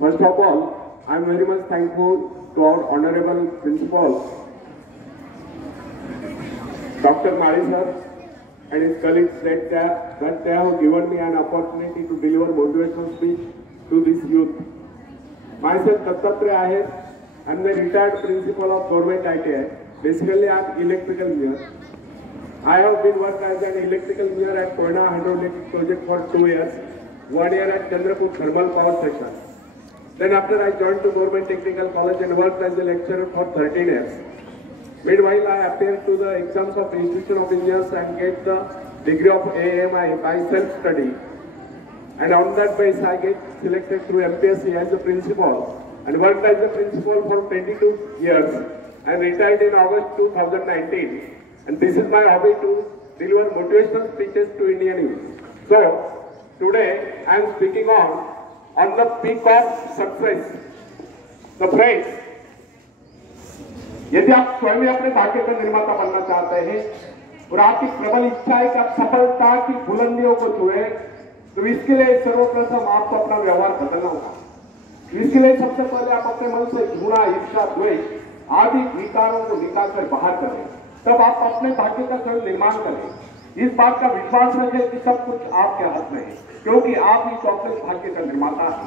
First of all, I am very much thankful to our honorable principal, Dr. Mari sir, and his colleagues that they have given me an opportunity to deliver motivational speech to this youth. Myself Dattatreya Ahir, I am the retired principal of Government ITI. Basically, I am electrical engineer. I have been worked as an electrical engineer at Koyna Hydroelectric Project for 2 years, 1 year at Chandrapur Thermal Power Station. Then after I joined to Government Technical College and worked as a lecturer for 13 years. Meanwhile, I appeared to the exams of Institution of Engineers and get the degree of AMI by self-study. And on that basis, I get selected through MPSC as a principal and worked as a principal for 22 years and retired in August 2019. And this is my hobby to deliver motivational speeches to Indian youth. So, today I am speaking on the peak of success. The friends, यदि आप स्वयं अपने भाग्य का निर्माता बनना चाहते हैं और आपकी प्रबल इच्छा है कि आप सफलता की बुलंदियों को छुए, तो इसके लिए सर्वप्रथम आपको अपना व्यवहार बदलना होगा। इसके लिए सबसे पहले आप अपने मन से घृणा, ईर्ष्या, द्वेष आदि विकारों को निकालकर बाहर करें, तब आप अपने भाग्य का स्वयं निर्माण करें। इस बात का विश्वास रखें कि सब कुछ आपके हाथ में है, क्योंकि आप ही चौकस भाग्य का निर्माता है।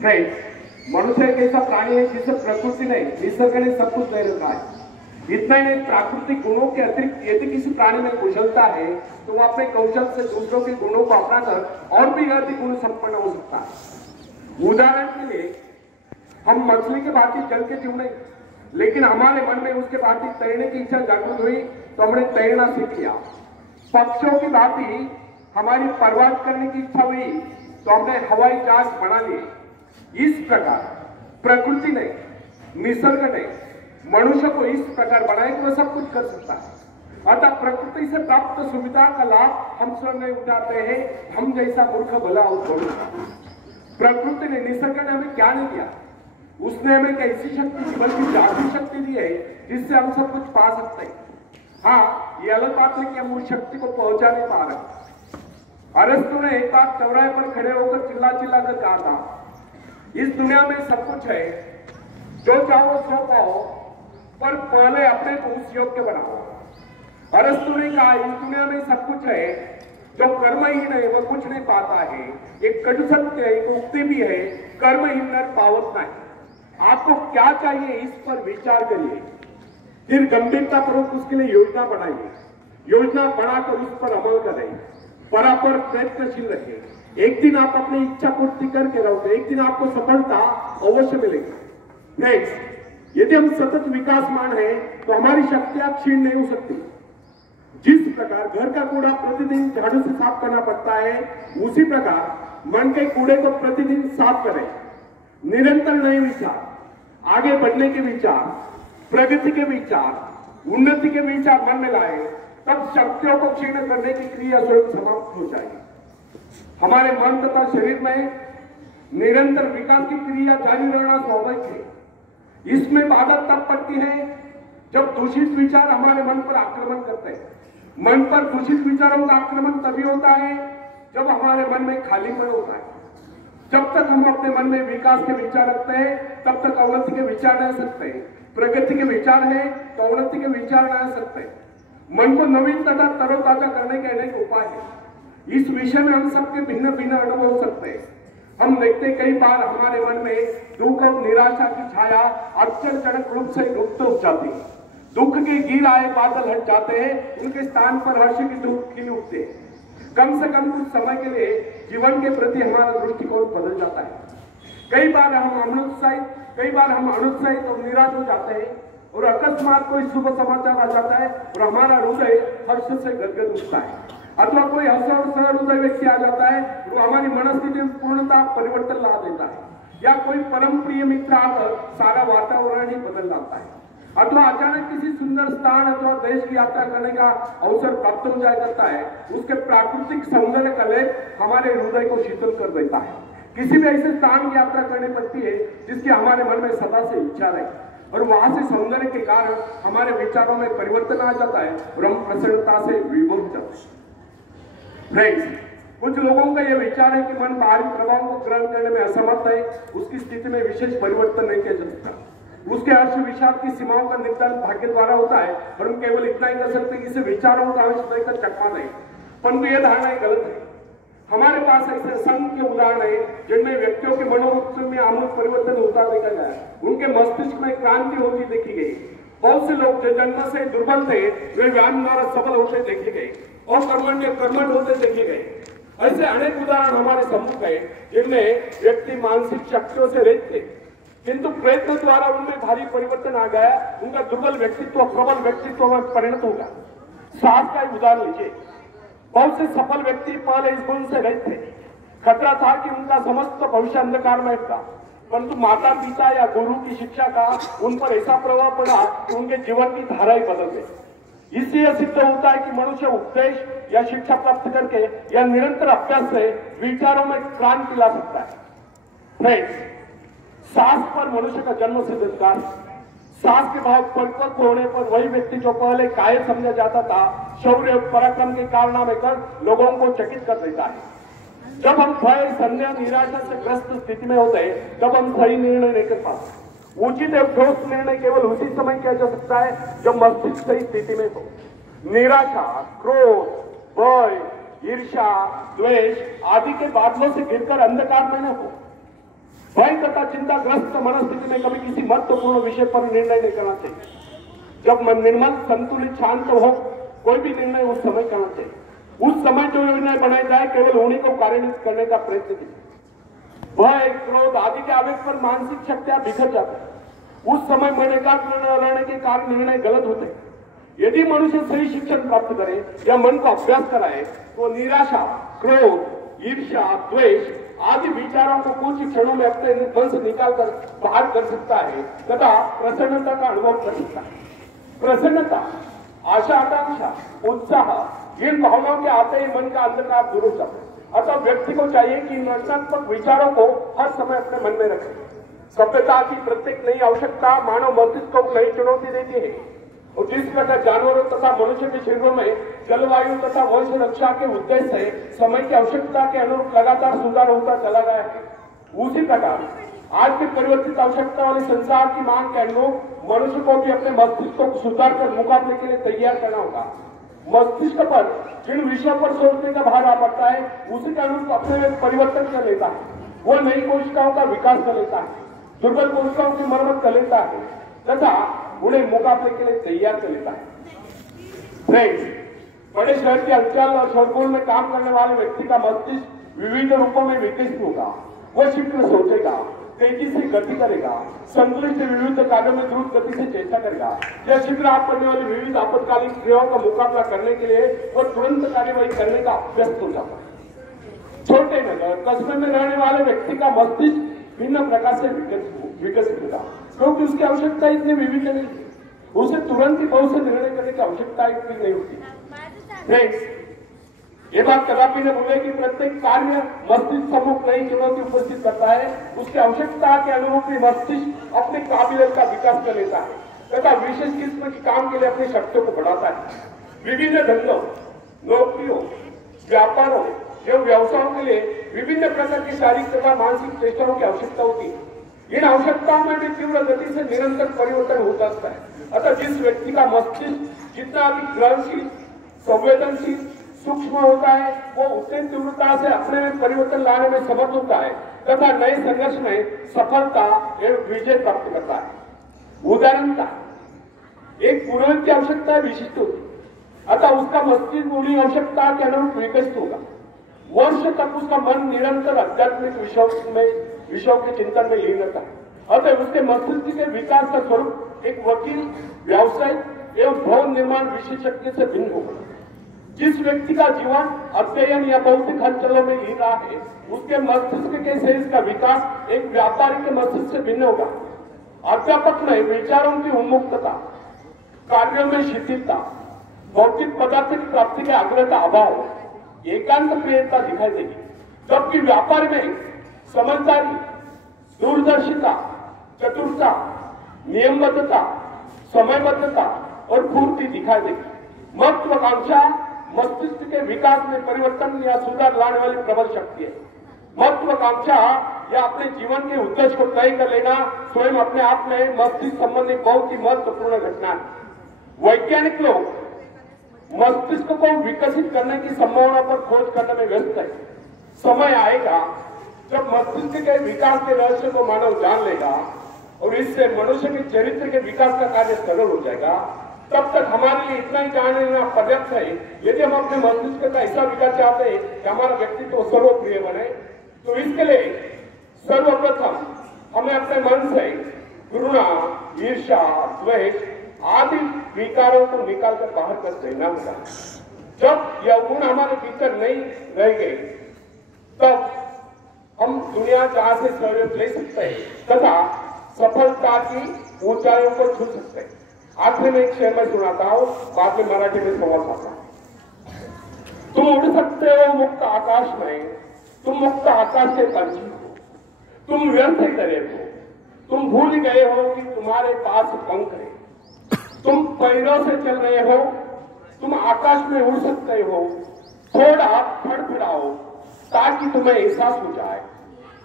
फ्रेंड्स, मनुष्य एक ऐसा प्राणी है जिसे प्रकृति ने, निसर्ग ने सब कुछ दे रखा है। इतना ही नहीं, प्राकृतिक गुणों के अतिरिक्त यदि किसी प्राणी में कुशलता है तो वो अपने कौशल से दूसरों के गुणों को अपनाकर और भी अधिक गुण संपन्न हो सकता है। उदाहरण के लिए, हम मछली के भांति जल के जीव नहीं, लेकिन हमारे मन में उसके भांति तैरने की इच्छा जागृत हुई तो हमने तैरना सीख लिया। पक्षियों की भांति हमारी परवाज करने की इच्छा हुई तो हमने हवाई जहाज बना लिए। इस प्रकार प्रकृति ने, निसर्ग ने मनुष्य को इस प्रकार बनाया कि वह सब कुछ कर सकता है। अतः प्रकृति से प्राप्त सुविधा का लाभ हम स्वयं नहीं उठाते हैं, हम जैसा मूर्ख भला और प्रकृति ने, निसर्ग ने हमें क्या नहीं दिया? उसने हमें एक ऐसी शक्ति, बल्कि जादुई शक्ति दी है जिससे हम सब कुछ पा सकते हैं। हाँ, ये अलग बात है कि हम उस शक्ति को पहुंचा नहीं पा रहे। अरस्तु ने एक बार चौराहे पर खड़े होकर चिल्ला चिल्ला कर कहा था, इस दुनिया में सब कुछ है, जो चाहो सो पाओ, पर पहले अपने को उस योग्य बनाओ। अरस्तु ने कहा, इस दुनिया में सब कुछ है, जो कर्म ही नहीं वह कुछ नहीं पाता है। एक कटु सत्य है, एक उक्ति भी है, कर्महीन नर पावत नहीं। आपको क्या चाहिए इस पर विचार करिए, फिर गंभीरता पूर्वक उसके लिए योजना बनाइए। योजना बनाकर उस पर अमल करें, बराबर प्रयत्नशील रहे। एक दिन आप अपनी इच्छा पूर्ति करके रहोगे, एक दिन आपको सफलता अवश्य मिलेगी। फ्रेंड्स, यदि हम सतत विकासमान हैं तो हमारी शक्तियां क्षीण नहीं हो सकती। जिस प्रकार घर का कूड़ा प्रतिदिन झाड़ू से साफ करना पड़ता है, उसी प्रकार मन के कूड़े को प्रतिदिन साफ करें। निरंतर नए विचार, आगे बढ़ने के विचार, प्रगति के विचार, उन्नति के विचार मन में लाए, तब शक्तियों को क्षीण करने की क्रिया स्वयं समाप्त हो जाएगी। हमारे मन तथा शरीर में निरंतर विकास की क्रिया जारी रहना स्वाभाविक है। इसमें बाधा तब पड़ती है जब दूषित विचार हमारे मन पर आक्रमण करते हैं। मन पर दूषित विचारों का आक्रमण तभी होता है जब हमारे मन में खालीपन होता है। जब तक हम अपने मन में विकास के विचार रखते हैं, तब तक अवनति के विचार नहीं आ सकते। प्रगति के विचार है तो अवनति के विचार नहीं आ सकते। मन को नवीन तथा तरोताजा करने के अनेक उपाय हैं। इस विषय में हम सबके भिन्न भिन्न अनुभव हो सकते हैं। हम देखते कई बार हमारे मन में दुख और निराशा की छाया आश्चर्यजनक रूप से लुप्त हो जाती है। दुख के गिर आए बादल हट जाते हैं, उनके स्थान पर हर्ष की धूप खिल उठते हैं। कम से कम कुछ समय के लिए जीवन के प्रति हमारा दृष्टिकोण बदल जाता है। कई बार हम अनुत्साहित और निराश हो जाते हैं और अकस्मात कोई शुभ समाचार आ जाता है और हमारा हृदय हर्ष से गदगद उठता है। अथवा कोई सहृदय व्यक्ति आ जाता है, वो हमारी मनस्थिति में पूर्णता परिवर्तन ला देता है। या कोई परम प्रिय मित्र आकर सारा वातावरण ही बदल जाता है। अथवा अचानक किसी सुंदर स्थान अथवा देश की यात्रा करने का अवसर प्राप्त हो जाया करता है। उसके प्राकृतिक सौंदर्य का लेप हमारे हृदय को शीतल कर देता है। किसी भी ऐसे स्थान की यात्रा करनी पड़ती है जिसकी हमारे मन में सदा से इच्छा रहे, और वहां से सौंदर्य के कारण हमारे विचारों में परिवर्तन आ जाता है और हम प्रसन्नता से विभोर जाते हैं। फ्रेंड्स, कुछ लोगों का यह विचार है कि मन बाहरी प्रभाव को ग्रहण करने में असमर्थ है, उसकी स्थिति में विशेष परिवर्तन नहीं किया जा सकता। उसके हर्ष विषाद की सीमाओं का निर्धारण भाग्य द्वारा होता है और हम केवल इतना ही कर सकते हैं कि इसे विचारों का आवेश देकर चकमा नहीं। परंतु यह धारणा गलत है। हमारे पास ऐसे असंख्य उदाहरण है जिनमें व्यक्तियों के मनोवृत्ति में आमूल परिवर्तन होता देखा गया, उनके मस्तिष्क में क्रांति होती देखी गई। बहुत से लोग जो जन्म से दुर्बल थे वे व्यायाम द्वारा सफल होते देखे गए और कर्मठ होते देखे गए। ऐसे अनेक उदाहरण हमारे सम्मुख है जिनमें व्यक्ति मानसिक शक्तियों से रहित थे, किंतु प्रयत्न द्वारा उनमें भारी परिवर्तन आ गया। उनका दुर्बल व्यक्तित्व प्रबल व्यक्तित्व में परिणत होगा। साहस का उदाहरण लीजिए। बहुत से सफल व्यक्ति पहले इस गुण से रहित थे। खतरा था कि उनका समस्त भविष्य अंधकार में था, परंतु माता पिता या गुरु की शिक्षा का उन पर ऐसा प्रभाव पड़ा कि उनके जीवन की धारा ही बदल गई। इसलिए सिद्ध होता है कि मनुष्य उपदेश या शिक्षा प्राप्त करके या निरंतर अभ्यास से विचारों में क्रांति ला सकता है। फ्रेंड्स, साहस पर मनुष्य का जन्म सिद्ध अधिकार। साहस के भाव परिपक्व होने पर वही व्यक्ति जो पहले कायर समझा जाता था, शौर्य पराक्रम के कारनामे कर लोगों को चकित कर देता है। जब हम भय, संदेह, निराशा से ग्रस्त स्थिति में होते हैं तब हम सही निर्णय नहीं कर पाते। उचित एवं ठोस निर्णय केवल उसी समय किया जा सकता है जब मस्तिष्क सही स्थिति में हो। निराशा, क्रोध, भय, ईर्ष्या, द्वेष आदि के बादलों से घिरकर अंधकार में न हो। भय तथा चिंताग्रस्त मनस्थिति में कभी किसी महत्वपूर्ण विषय पर निर्णय नहीं करना चाहिए। जब मन निर्मल, संतुलित, शांत हो, कोई भी निर्णय उस समय करना चाहिए। उस समय जो निर्णय बनाया जाए केवल उन्हीं को कार्यान्वित करने का प्रयत्न कीजिए। भय, क्रोध आदि के आवेग पर मानसिक शक्तियां बिखर जाती है। उस समय मन एकाग्र न रहने के कारण निर्णय गलत होते हैं। यदि मनुष्य सही शिक्षण प्राप्त करे या मन को अभ्यास कराए तो निराशा, क्रोध, ईर्ष्या, द्वेष आदि विचारों को कुछ क्षणों में अपने मन से निकालकर बाहर कर सकता है तथा प्रसन्नता का अनुभव कर सकता है। प्रसन्नता, आशा, आकांक्षा, उत्साह इन भावनाओं के आते ही मन का अंधकार दूर हो जाता है। अतः व्यक्ति को चाहिए कि इन रचनात्मक विचारों को हर समय अपने मन में रखे। सभ्यता की प्रत्येक नई आवश्यकता मानव मस्तिष्क को नई चुनौती देती है और जिस प्रकार जानवरों तथा मनुष्य के शरीरों में जलवायु तथा वंश रक्षा के उद्देश्य से समय की आवश्यकता के अनुरूप लगातार सुधार होता चला गया है, उसी प्रकार आज की परिवर्तित आवश्यकता वाले संसार की मांग के अनुरूप मनुष्य को भी अपने मस्तिष्क को सुधार कर मुकाबले के लिए तैयार करना होगा। मस्तिष्क पर जिन विषयों पर सोचने का भार आ पड़ता है उसी के अनुरूप अपने में परिवर्तन कर लेता है। वो नई कोशिकाओं का विकास कर लेता है, दुर्बल कोशिकाओं की मरम्मत कर लेता है तथा उन्हें मुकाबले के लिए तैयार कर लेता है। फ्रेंड्स, बड़े शहर के अंचल और शोरगुल में काम करने वाले व्यक्ति का मस्तिष्क विविध रूपों में विकसित होगा। वह शीघ्र सोचेगा, तेजी से गति करेगा, संतुलित विविध कार्यों में द्रुत गति से चेष्टा करेगा। यह शीघ्र आप करने वाली विविध आपातकालीन क्रियाओं का मुकाबला करने के लिए वह तुरंत कार्यवाही करने का अभ्यस्त हो जाता है। छोटे नगर, कस्बे में रहने वाले व्यक्ति का मस्तिष्क भिन्न प्रकार से विकसित होगा क्योंकि उसकी आवश्यकता इतनी विविध नहीं, उसे तुरंत ही बहुत से निर्णय करने की आवश्यकता इतनी नहीं होती। फ्रेंड्स, ये बात कदापि न भूले कि प्रत्येक कार्य मस्तिष्क सम्मुख नई चुनौती उपस्थित करता है। उसकी आवश्यकता के अनुरूप ही मस्तिष्क अपनी काबिलियत का विकास कर लेता है तथा विशेष किस्म के काम के लिए अपनी शक्तियों को बढ़ाता है। विभिन्न धंधों, नौकरियों, व्यापारों एवं व्यवसायों के लिए विभिन्न प्रकार की शारीरिक तथा मानसिक चेष्टाओं की आवश्यकता होती है। इन आवश्यकताओं में भी तीव्र गति से निरंतर परिवर्तन हो सकता है। अतः जिस व्यक्ति का मस्तिष्क जितना अधिक ग्रहणशील, संवेदनशील, सूक्ष्म होता है वो उतनी तीव्रता से अपने में परिवर्तन लाने में समर्थ होता है तथा नए संघर्ष में सफलता एवं विजय प्राप्त करता है। उदाहरणता, एक पुरोहित की आवश्यकता विशिष्ट होती है अतः उसका मस्तिष्क उन्हीं आवश्यकता के अनुरूप विकसित होगा। वर्ष तक उसका मन निरंतर आध्यात्मिक विषयों के चिंतन में लीन रहता है। अतः उसके मस्तिष्क के विकास का स्वरूप एक वकील, व्यवसायिक एवं भवन निर्माण विशेषज्ञ से भिन्न होगा। जिस व्यक्ति का जीवन अध्ययन या भौतिक हलचलों में लीन रहा है उसके मस्तिष्क के शरीर का विकास एक व्यापारी के मस्तिष्क से भिन्न होगा। अध्यापक में विचारों की उन्मुक्तता, कार्यों में शिथिलता, भौतिक पदार्थ की प्राप्ति के आग्रह का अभाव, एकांत प्रियता दिखाई देगी, जबकि व्यापार में समझदारी, दूरदर्शिता, चतुरता, नियमबद्धता, समयबद्धता और पूर्ति दिखाई देगी। महत्वाकांक्षा, मस्तिष्क के विकास में परिवर्तन या सुधार लाने वाली प्रबल शक्ति है। महत्वाकांक्षा या अपने जीवन के उद्देश्य को तय कर लेना स्वयं अपने आप में मस्तिष्क संबंधी बहुत ही महत्वपूर्ण घटना है। वैज्ञानिक लोग मस्तिष्क को विकसित करने की संभावना पर खोज करने में व्यस्त है। समय आएगा जब मस्तिष्क के विकास के रहस्य को मानव जान लेगा और इससे मनुष्य के चरित्र के विकास का कार्य सरल हो जाएगा। तब तक हमारे लिए इतना ही जान लेना पर्याप्त है। यदि हम अपने मस्तिष्क का ऐसा विकास चाहते हैं कि हमारा व्यक्तित्व सर्वप्रिय बने, तो इसके लिए सर्वप्रथम हमें अपने मन से घृणा, ईर्ष्या, द्वेष आदि विकारों को निकालकर बाहर कर देना होगा। जब यह गुण हमारे भीतर नहीं रहेंगे, तब हम दुनिया जहां से सहयोग ले सकते हैं तथा सफलता की ऊंचाइयों को छू सकते हैं। आखिर में एक शेर में सुनाता हूं, बाद में मराठी में संवाद आता है। तुम उड़ सकते हो मुक्त आकाश में, तुम मुक्त आकाश से पंछी हो, तुम व्यर्थ करे हो, तुम भूल गए हो कि तुम्हारे पास पंख है, तुम पैरों से चल रहे हो, तुम आकाश में उड़ सकते हो। थोड़ा फड़फड़ाओ ताकि तुम्हें एहसास हो जाए।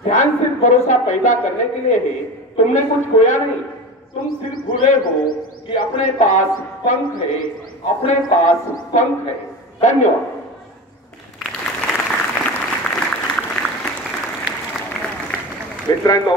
ध्यान सिर्फ भरोसा पैदा करने के लिए है, तुमने कुछ खोया नहीं। तुम सिर्फ भूले हो कि अपने पास पंख है, अपने पास पंख है। धन्यवाद। मित्रांनो,